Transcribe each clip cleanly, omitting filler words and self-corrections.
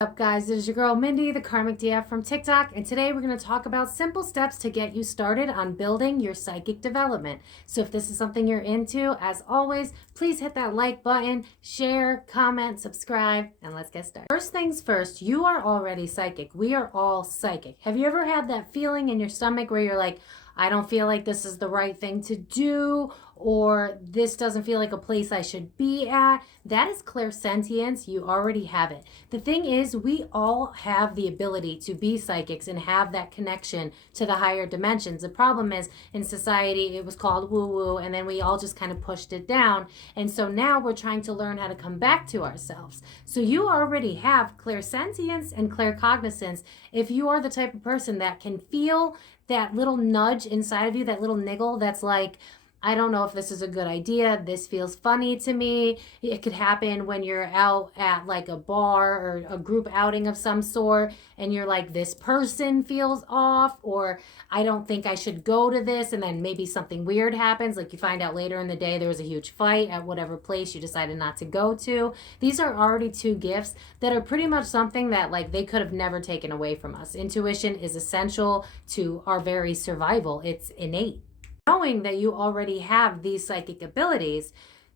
What's up guys, it is your girl Mindy, the Karmic DF from TikTok, and today we're going to talk about simple steps to get you started on building your psychic development. So if this is something you're into, as always, please hit that like button, share, comment, subscribe, and let's get started. First things first, you are already psychic. We are all psychic. Have you ever had that feeling in your stomach where you're like, I don't feel like this is the right thing to do, or this doesn't feel like a place I should be at? That is clairsentience. You already have it. The thing is, we all have the ability to be psychics and have that connection to the higher dimensions. The problem is, in society, it was called woo-woo, and then we all just kind of pushed it down. And so now we're trying to learn how to come back to ourselves. So you already have clairsentience and claircognasance if you are the type of person that can feel that little nudge inside of you, that little niggle that's like, I don't know if this is a good idea. This feels funny to me. It could happen when you're out at like a bar or a group outing of some sort and you're like, this person feels off, or I don't think I should go to this. And then maybe something weird happens. Like you find out later in the day there was a huge fight at whatever place you decided not to go to. These are already two gifts that are pretty much something that like they could have never taken away from us. Intuition is essential to our very survival. It's innate. Knowing that you already have these psychic abilities,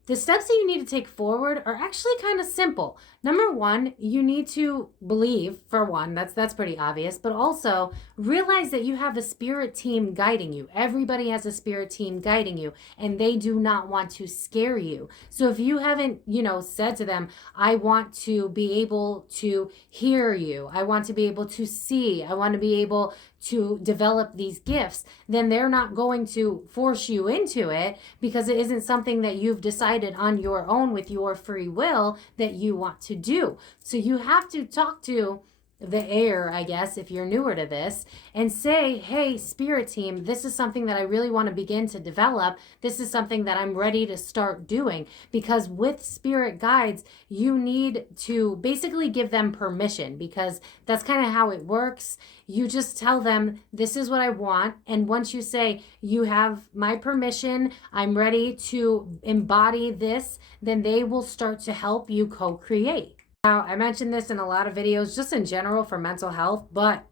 the steps that you need to take forward are actually kind of simple. Number one, you need to believe, for one, that's pretty obvious, but also realize that you have a spirit team guiding you. Everybody has a spirit team guiding you, and they do not want to scare you. So if you haven't, said to them, I want to be able to hear you, I want to be able to see, I want to be able to develop these gifts, then they're not going to force you into it because it isn't something that you've decided on your own with your free will that you want to do. So you have to talk to the air, I guess, if you're newer to this, and say, hey, spirit team, this is something that I really want to begin to develop. This is something that I'm ready to start doing. Because with spirit guides, you need to basically give them permission, because that's kind of how it works. You just tell them, this is what I want. And once you say, you have my permission, I'm ready to embody this, then they will start to help you co-create. Now, I mentioned this in a lot of videos, just in general for mental health, but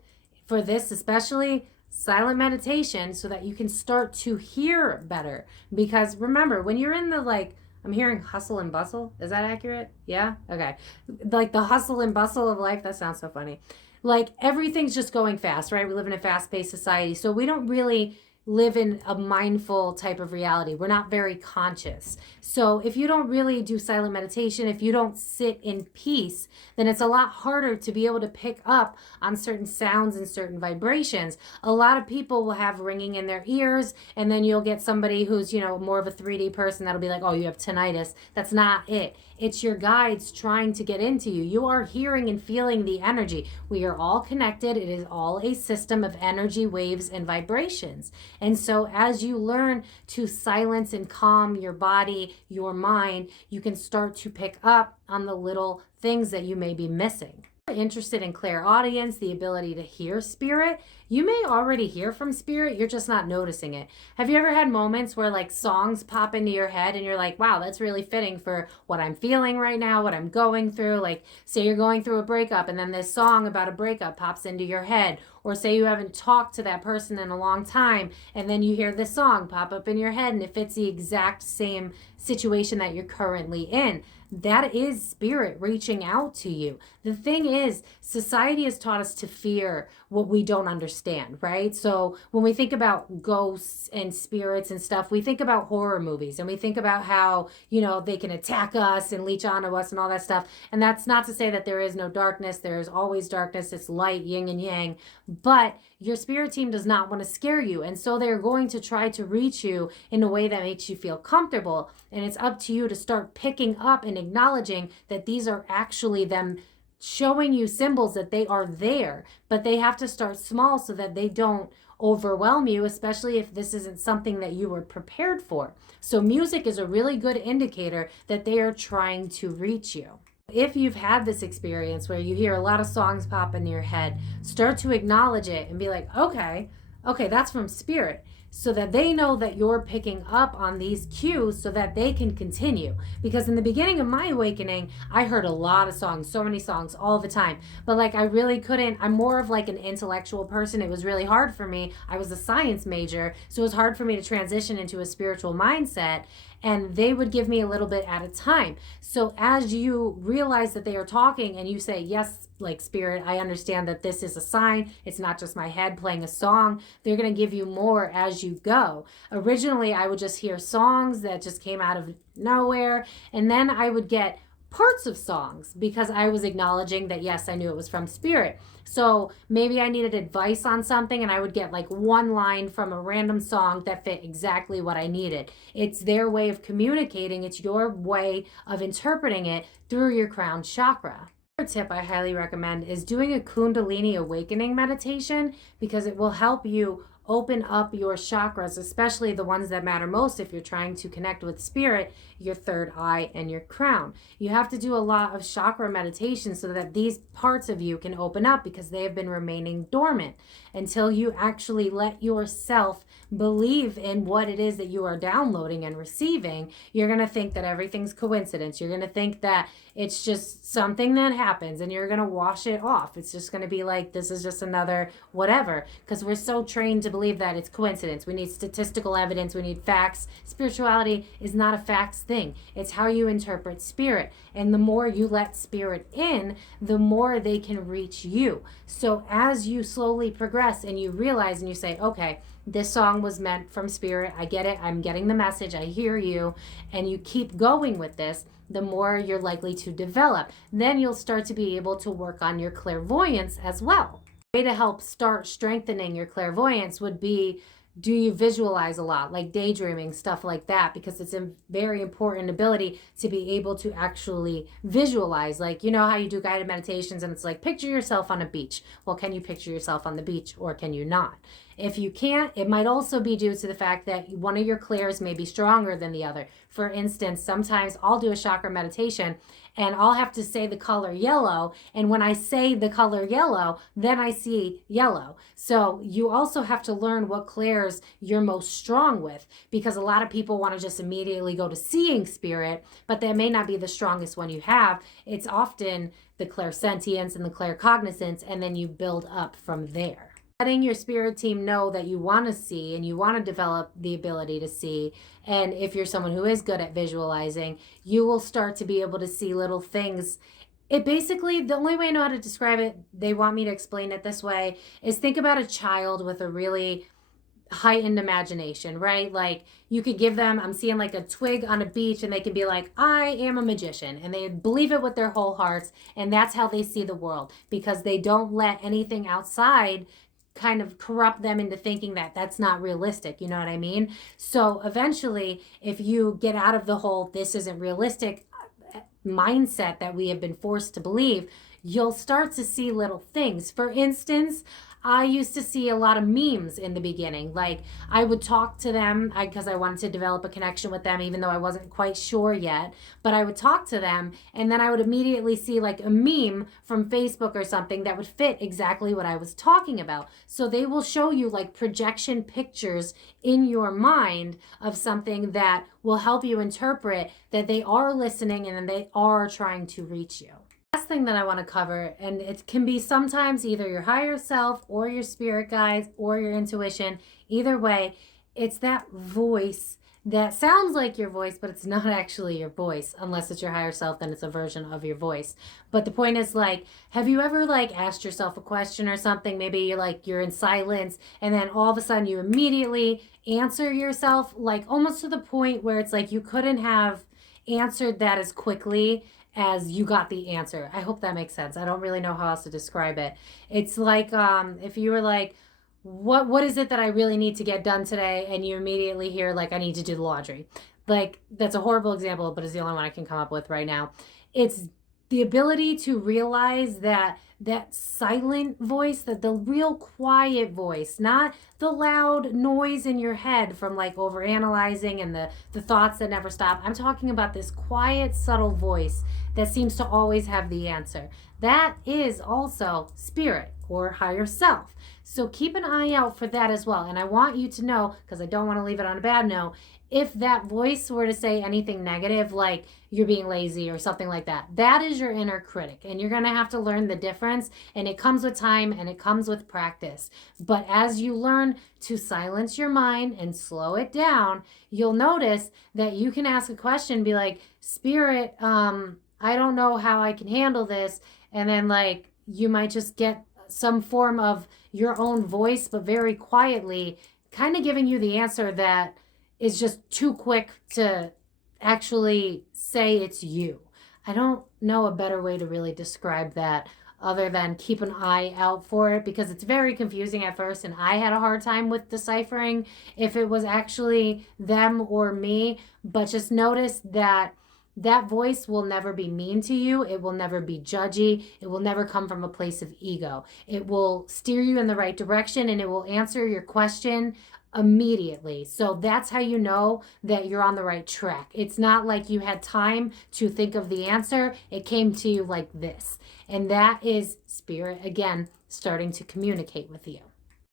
for this especially, silent meditation so that you can start to hear better. Because remember, when you're in the I'm hearing hustle and bustle. Is that accurate? Yeah? Okay. Like the hustle and bustle of life, that sounds so funny. Like everything's just going fast, right? We live in a fast-paced society, so we don't really live in a mindful type of reality. We're not very conscious. So if you don't really do silent meditation, if you don't sit in peace, then it's a lot harder to be able to pick up on certain sounds and certain vibrations. A lot of people will have ringing in their ears, and then you'll get somebody who's, more of a 3D person that'll be like, oh, you have tinnitus. That's not it. It's your guides trying to get into you. You are hearing and feeling the energy. We are all connected. It is all a system of energy, waves, and vibrations. And so as you learn to silence and calm your body, your mind, you can start to pick up on the little things that you may be missing. If you're interested in clairaudience, the ability to hear spirit, you may already hear from spirit, you're just not noticing it. Have you ever had moments where like songs pop into your head and you're like, wow, that's really fitting for what I'm feeling right now, what I'm going through? Like say you're going through a breakup and then this song about a breakup pops into your head, or say you haven't talked to that person in a long time and then you hear this song pop up in your head and it fits the exact same situation that you're currently in. That is spirit reaching out to you. The thing is, society has taught us to fear what we don't understand, right? So when we think about ghosts and spirits and stuff, we think about horror movies and we think about how, they can attack us and leech onto us and all that stuff. And that's not to say that there is no darkness. There is always darkness. It's light, yin and yang. But your spirit team does not want to scare you. And so they're going to try to reach you in a way that makes you feel comfortable. And it's up to you to start picking up and acknowledging that these are actually them showing you symbols that they are there, but they have to start small so that they don't overwhelm you, especially if this isn't something that you were prepared for. So music is a really good indicator that they are trying to reach you. If you've had this experience where you hear a lot of songs pop into your head, start to acknowledge it and be like, okay, that's from spirit. so that they know that you're picking up on these cues so that they can continue. Because in the beginning of my awakening, I heard a lot of songs, so many songs all the time. But like I really couldn't, I'm more of like an intellectual person. It was really hard for me. I was a science major, so it was hard for me to transition into a spiritual mindset. And they would give me a little bit at a time. So as you realize that they are talking and you say, yes, like spirit, I understand that this is a sign. It's not just my head playing a song. They're going to give you more as you go. Originally, I would just hear songs that just came out of nowhere. And then I would get parts of songs because I was acknowledging that, yes, I knew it was from spirit. So maybe I needed advice on something and I would get like one line from a random song that fit exactly what I needed. It's their way of communicating. It's your way of interpreting it through your crown chakra. Another tip I highly recommend is doing a Kundalini awakening meditation because it will help you open up your chakras, especially the ones that matter most if you're trying to connect with spirit, your third eye and your crown. You have to do a lot of chakra meditation so that these parts of you can open up because they have been remaining dormant until you actually let yourself believe in what it is that you are downloading and receiving. You're going to think that everything's coincidence. You're going to think that it's just something that happens and you're going to wash it off. It's just going to be like, this is just another whatever, because we're so trained to believe that it's coincidence. We need statistical evidence. We need facts. Spirituality is not a facts thing. It's how you interpret spirit. And the more you let spirit in, the more they can reach you. So as you slowly progress and you realize and you say, okay, this song was meant from spirit. I get it. I'm getting the message. I hear you. And you keep going with this, the more you're likely to develop. Then you'll start to be able to work on your clairvoyance as well. A way to help start strengthening your clairvoyance would be, do you visualize a lot, like daydreaming, stuff like that, because it's a very important ability to be able to actually visualize. Like, you know how you do guided meditations and it's like, picture yourself on a beach. Well, can you picture yourself on the beach or can you not? If you can't, it might also be due to the fact that one of your clairs may be stronger than the other. For instance, sometimes I'll do a chakra meditation and I'll have to say the color yellow. And when I say the color yellow, then I see yellow. So you also have to learn what clairs you're most strong with, because a lot of people want to just immediately go to seeing spirit, but that may not be the strongest one you have. It's often the clairsentience and the claircognasance, and then you build up from there. Letting your spirit team know that you want to see and you want to develop the ability to see. And if you're someone who is good at visualizing, you will start to be able to see little things. It basically, the only way I know how to describe it, they want me to explain it this way, is think about a child with a really heightened imagination, right? Like you could give them, I'm seeing like a twig on a beach and they can be like, I am a magician, and they believe it with their whole hearts, and that's how they see the world, because they don't let anything outside kind of corrupt them into thinking that that's not realistic. You know what I mean? So eventually, if you get out of the whole this isn't realistic mindset that we have been forced to believe, you'll start to see little things. For instance, I used to see a lot of memes in the beginning. Like I would talk to them because I wanted to develop a connection with them, even though I wasn't quite sure yet. But I would talk to them and then I would immediately see like a meme from Facebook or something that would fit exactly what I was talking about. So they will show you like projection pictures in your mind of something that will help you interpret that they are listening and they are trying to reach you. Last thing that I want to cover, and it can be sometimes either your higher self or your spirit guides or your intuition. Either way, it's that voice that sounds like your voice, but it's not actually your voice. Unless it's your higher self, then it's a version of your voice. But the point is, like, have you ever like asked yourself a question or something? Maybe you're in silence and then all of a sudden you immediately answer yourself, like almost to the point where it's like you couldn't have answered that as quickly as you got the answer. I hope that makes sense. I don't really know how else to describe it. It's like if you were like, what is it that I really need to get done today? And you immediately hear like, I need to do the laundry. Like that's a horrible example, but it's the only one I can come up with right now. It's the ability to realize that silent voice, that the real quiet voice, not the loud noise in your head from like overanalyzing and the thoughts that never stop. I'm talking about this quiet, subtle voice that seems to always have the answer. that is also spirit or higher self. So keep an eye out for that as well. And I want you to know, because I don't want to leave it on a bad note, if that voice were to say anything negative, like you're being lazy or something like that, that is your inner critic. And you're going to have to learn the difference. And it comes with time and it comes with practice. But as you learn to silence your mind and slow it down, you'll notice that you can ask a question, be like, Spirit, I don't know how I can handle this. And then like you might just get some form of your own voice, but very quietly, kind of giving you the answer that is just too quick to actually say it's you. I don't know a better way to really describe that other than keep an eye out for it, because it's very confusing at first and I had a hard time with deciphering if it was actually them or me. But just notice that that voice will never be mean to you. It will never be judgy. It will never come from a place of ego. It will steer you in the right direction and it will answer your question immediately. So that's how you know that you're on the right track. It's not like you had time to think of the answer. It came to you like this. And that is spirit, again, starting to communicate with you.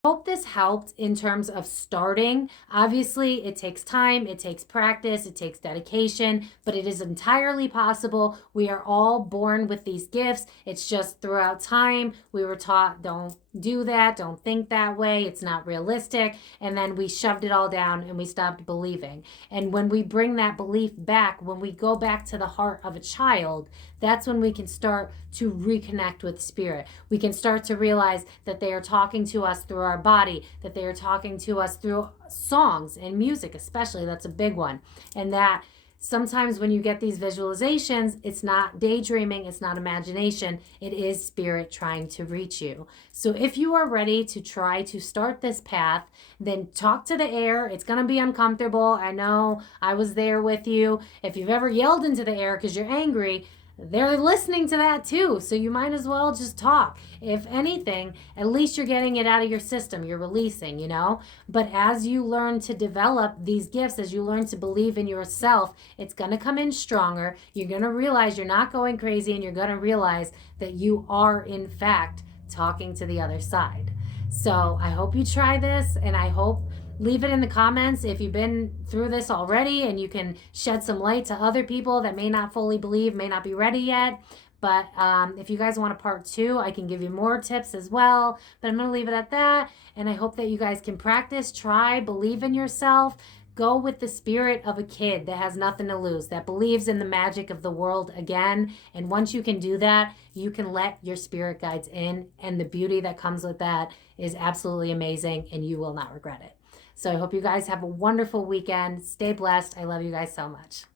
Hope this helped in terms of starting. Obviously, it takes time, it takes practice, it takes dedication, but it is entirely possible. We are all born with these gifts. It's just throughout time, we were taught, don't do that, don't think that way, it's not realistic. And then we shoved it all down and we stopped believing. And when we bring that belief back, when we go back to the heart of a child, that's when we can start to reconnect with spirit. We can start to realize that they are talking to us through our body, that they are talking to us through songs and music, especially. That's a big one. And that sometimes when you get these visualizations, it's not daydreaming, it's not imagination, it is spirit trying to reach you. So if you are ready to try to start this path, then talk to the air. It's going to be uncomfortable. I know, I was there with you. If you've ever yelled into the air because you're angry, they're listening to that too. So you might as well just talk. If anything, at least you're getting it out of your system. You're releasing, you know. But as you learn to develop these gifts, as you learn to believe in yourself, it's going to come in stronger. You're going to realize you're not going crazy, and you're going to realize that you are, in fact, talking to the other side. So I hope you try this, and I hope leave it in the comments if you've been through this already and you can shed some light to other people that may not fully believe, may not be ready yet. But if you guys want a part 2, I can give you more tips as well. But I'm going to leave it at that. And I hope that you guys can practice, try, believe in yourself. Go with the spirit of a kid that has nothing to lose, that believes in the magic of the world again. And once you can do that, you can let your spirit guides in. And the beauty that comes with that is absolutely amazing, and you will not regret it. So I hope you guys have a wonderful weekend. Stay blessed. I love you guys so much.